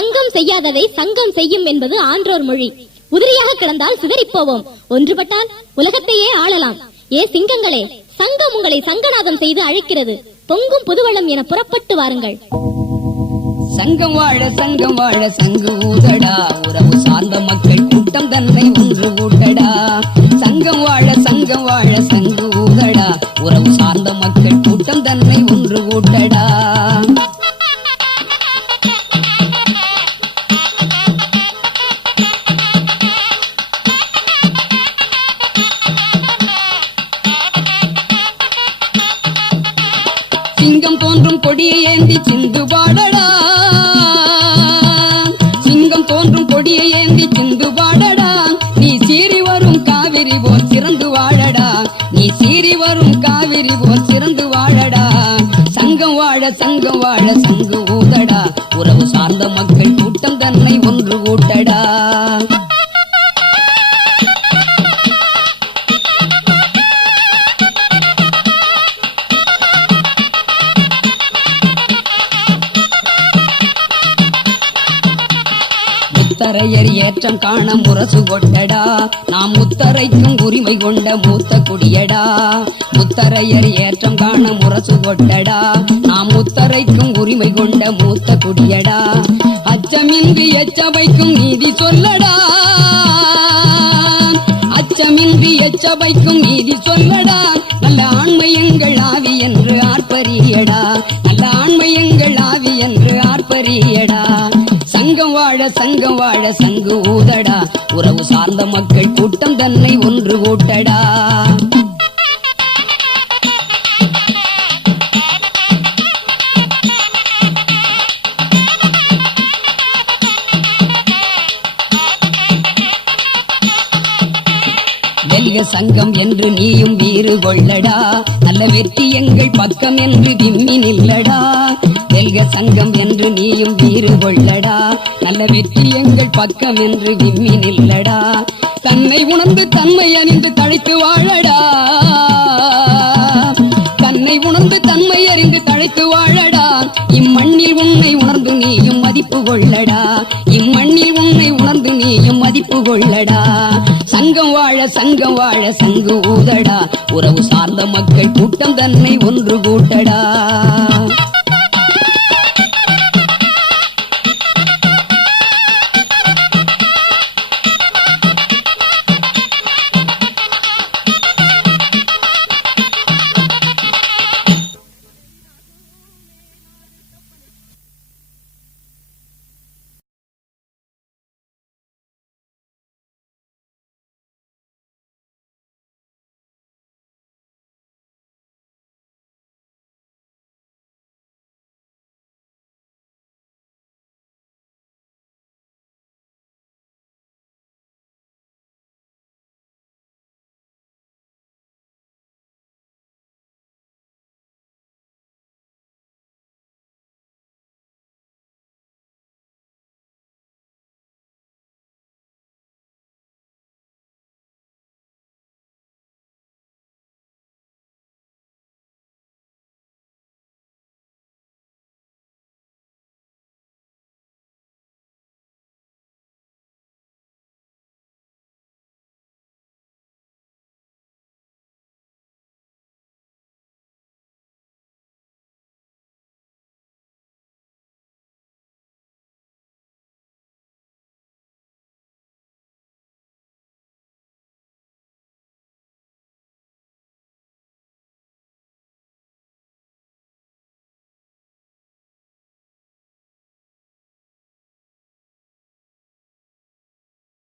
சங்கம் செய்யாததை சங்கம் செய்யும் என்பது ஆன்றோர் மொழி. உதிரியாக கிடந்தால் சிதறிப்போவோம். ஒன்றுபட்டால் உலகத்தையே ஆளலாம். ஏ சிங்கங்களே சங்கம் உங்களை சங்கநாதம் செய்து அழைக்கிறது. பொங்கும் புதுவளம் என புறப்பட்டு வாருங்கள். சங்கம் வாழ சங்கம் வாழ சங்கு ஊதடா. உறவு சார்ந்த மக்கள் கூட்டம் தன்னை ஒன்று ஊட்டடா. சங்கம் வாழ சங்கம் வாழ சங்கு ஊதடா. உறவு சிங்கம் தோன்றும் கொடியை ஏந்தி சிந்து பாடடா சிங்கம் தோன்றும் கொடியை ஏந்தி சிந்து பாடடா நீ சீறி வரும் காவிரி போல் சிறந்து வாழடா நீ சீறி வரும் காவிரி போல் சிறந்து வாழடா சங்கம் வாழ சங்கம் வாழ சங்கு ஊதடா. உறவு சார்ந்த மக்கள் கூட்டம் தன்னை ஒன்று கூட்டடா. முத்தரையர் ஏற்றம் காண முரசு கொட்டடா. நாம் முத்தரைக்கும் உரிமை கொண்ட மூத்த குடியடா. முத்தரையர் ஏற்றம் காண முரசு கொட்டடா. நாம் முத்தரைக்கும் உரிமை கொண்ட மூத்த குடியடா. அச்சமின்றி எச்சபைக்கும் நீதி சொல்லடா. அச்சமின்றி எச்சபைக்கும் நீதி சொல்லடா. நல்ல ஆண்மை எங்கள் ஆவி என்று ஆர்ப்பரியடா நல்ல ஆண்மை எங்கள் ஆவி என்று ஆர்ப்பரியடா வாழ சங்கம் வாழ சங்கு ஊதடா. உறவு சார்ந்த மக்கள் கூட்டம் தன்னை ஒன்று கூட்டடா சங்கம் என்று நீயும் வீறு கொள்ளடா. நல்ல வெற்றி எங்கள் பக்கம் என்று விம்மி நில்லடா. வெல்க சங்கம் என்று நீயும் வீறு கொள்ளடா. நல்ல வெற்றி எங்கள் பக்கம் என்று விம்மி நில்லடா. தன்னை உணர்ந்து தன்மை அணிந்து தழைத்து வாழடா. உன்னை அறிந்து தழைத்து வாழடா. இம்மண்ணில் உன்னை உணர்ந்து நீயும் மதிப்பு கொள்ளடா. இம்மண்ணில் உன்னை உணர்ந்து நீயும் மதிப்பு கொள்ளடா. சங்கம் வாழ சங்கம் வாழ சங்கு ஊதடா. உறவு சார்ந்த மக்கள் கூட்டம் தன்னை ஒன்று கூட்டடா.